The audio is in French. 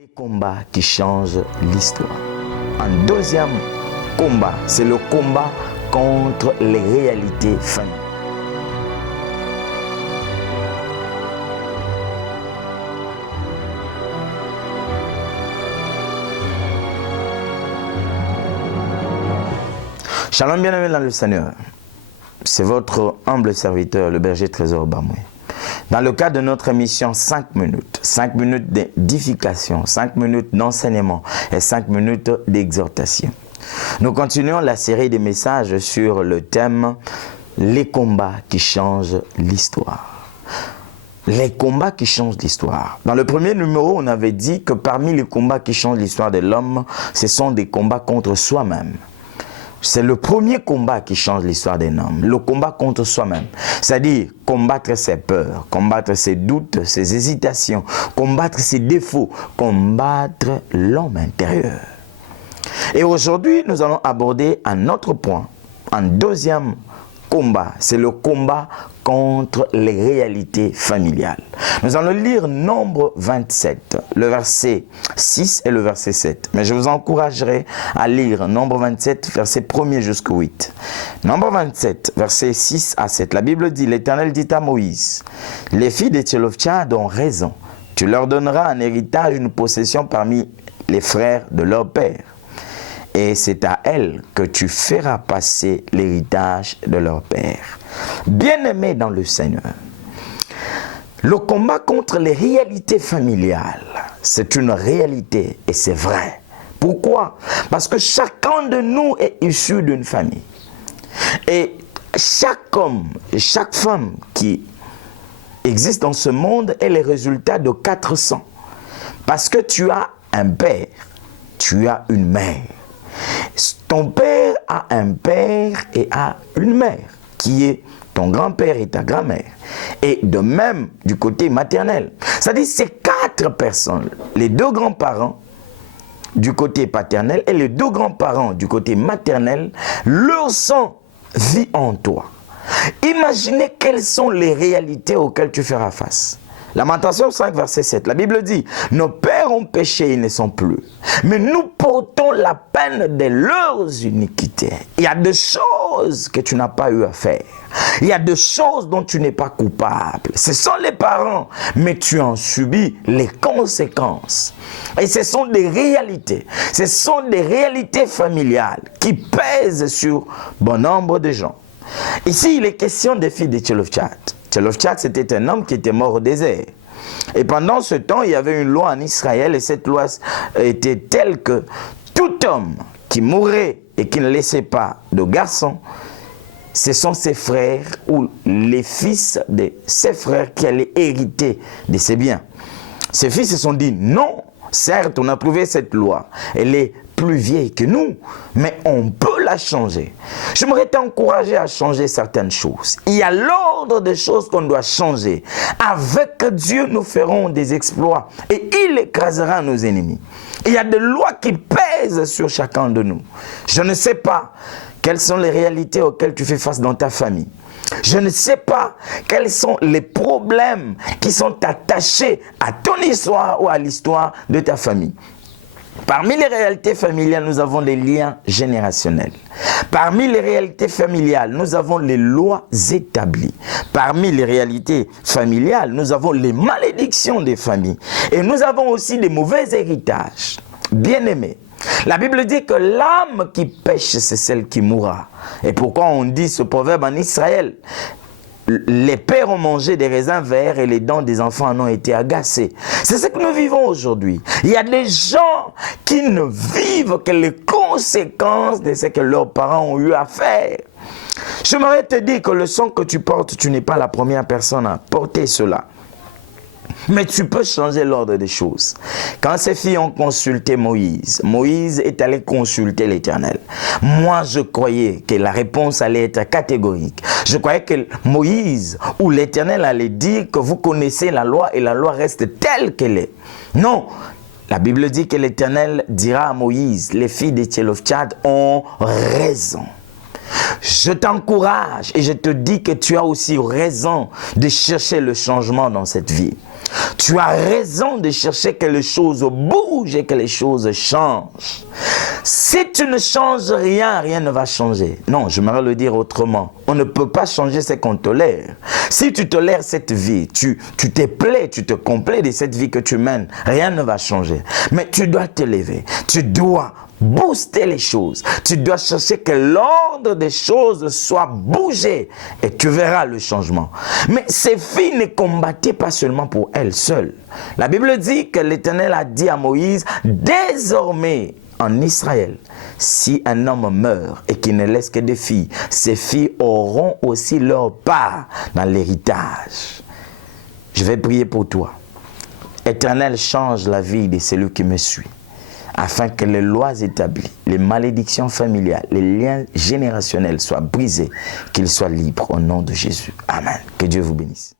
Les combats qui changent l'histoire. Un deuxième combat, c'est le combat contre les réalités familiales. Shalom, bien-aimés dans le Seigneur. C'est votre humble serviteur, le berger Trésor Bamoué. Dans le cadre de notre émission 5 minutes d'édification, 5 minutes d'enseignement et 5 minutes d'exhortation. Nous continuons la série des messages sur le thème « Les combats qui changent l'histoire ». Les combats qui changent l'histoire. Dans le premier numéro, on avait dit que parmi les combats qui changent l'histoire de l'homme, ce sont des combats contre soi-même. C'est le premier combat qui change l'histoire d'un homme, le combat contre soi-même. C'est-à-dire combattre ses peurs, combattre ses doutes, ses hésitations, combattre ses défauts, combattre l'homme intérieur. Et aujourd'hui, nous allons aborder un autre point, un deuxième combat. C'est le combat contre les réalités familiales. Nous allons lire Nombre 27, le verset 6 et le verset 7. Mais je vous encouragerai à lire Nombre 27, verset 1er jusqu'au 8. Nombre 27, verset 6 à 7. La Bible dit, l'Éternel dit à Moïse, « Les filles de Tselofchad ont raison. Tu leur donneras en héritage une possession parmi les frères de leur père. Et c'est à elles que tu feras passer l'héritage de leur père. » Bien-aimés dans le Seigneur, le combat contre les réalités familiales, c'est une réalité et c'est vrai. Pourquoi? Parce que chacun de nous est issu d'une famille. Et chaque homme et chaque femme qui existe dans ce monde est le résultat de 400. Parce que tu as un père, tu as une mère. Ton père a un père et a une mère, qui est ton grand-père et ta grand-mère. Et de même, du côté maternel. C'est-à-dire, ces 4 personnes, les 2 grands-parents du côté paternel et les 2 grands-parents du côté maternel, leur sang vit en toi. Imaginez quelles sont les réalités auxquelles tu feras face. Lamentation 5, verset 7, la Bible dit, « Nos pères ont péché, ils ne sont plus. Mais nous portons la peine de leurs iniquités. » Il y a des choses que tu n'as pas eu à faire. Il y a des choses dont tu n'es pas coupable. Ce sont les parents, mais tu en subis les conséquences. Et ce sont des réalités. Ce sont des réalités familiales qui pèsent sur bon nombre de gens. Ici, il est question des filles de Tselofchad. Tselofchad, c'était un homme qui était mort au désert. Et pendant ce temps, il y avait une loi en Israël et cette loi était telle que tout homme qui mourait et qui ne laissait pas de garçon, ce sont ses frères ou les fils de ses frères qui allaient hériter de ses biens. Ses fils se sont dit, non, certes, on a trouvé cette loi, elle est plus vieille que nous, mais on peut la changer. J'aimerais t'encourager à changer certaines choses. Il y a l'ordre des choses qu'on doit changer. Avec Dieu, nous ferons des exploits et il écrasera nos ennemis. Il y a des lois qui pèsent sur chacun de nous. Je ne sais pas quelles sont les réalités auxquelles tu fais face dans ta famille. Je ne sais pas quels sont les problèmes qui sont attachés à ton histoire ou à l'histoire de ta famille. Parmi les réalités familiales, nous avons les liens générationnels. Parmi les réalités familiales, nous avons les lois établies. Parmi les réalités familiales, nous avons les malédictions des familles. Et nous avons aussi des mauvais héritages. Bien-aimés, la Bible dit que l'âme qui pêche, c'est celle qui mourra. Et pourquoi on dit ce proverbe en Israël? Les pères ont mangé des raisins verts et les dents des enfants en ont été agacées. C'est ce que nous vivons aujourd'hui. Il y a des gens qui ne vivent que les conséquences de ce que leurs parents ont eu à faire. J'aimerais te dire que le sang que tu portes, tu n'es pas la première personne à porter cela. Mais tu peux changer l'ordre des choses. Quand ces filles ont consulté Moïse, Moïse est allé consulter l'Éternel. Moi, je croyais que la réponse allait être catégorique. Je croyais que Moïse ou l'Éternel allait dire que vous connaissez la loi et la loi reste telle qu'elle est. Non, la Bible dit que l'Éternel dira à Moïse, les filles de Tselofchad ont raison. Je t'encourage et je te dis que tu as aussi raison de chercher le changement dans cette vie. Tu as raison de chercher que les choses bougent et que les choses changent. Si tu ne changes rien, rien ne va changer. Non, j'aimerais le dire autrement. On ne peut pas changer ce qu'on tolère. Si tu tolères cette vie, tu te plais, tu te complais de cette vie que tu mènes, rien ne va changer. Mais tu dois te lever. Tu dois booster les choses. Tu dois chercher que l'ordre des choses soit bougé et tu verras le changement. Mais ces filles ne combattaient pas seulement pour elles seules. La Bible dit que l'Éternel a dit à Moïse, désormais en Israël, si un homme meurt et qu'il ne laisse que des filles, ces filles auront aussi leur part dans l'héritage. Je vais prier pour toi. Éternel, change la vie de celui qui me suit, afin que les lois établies, les malédictions familiales, les liens générationnels soient brisés, qu'ils soient libres au nom de Jésus. Amen. Que Dieu vous bénisse.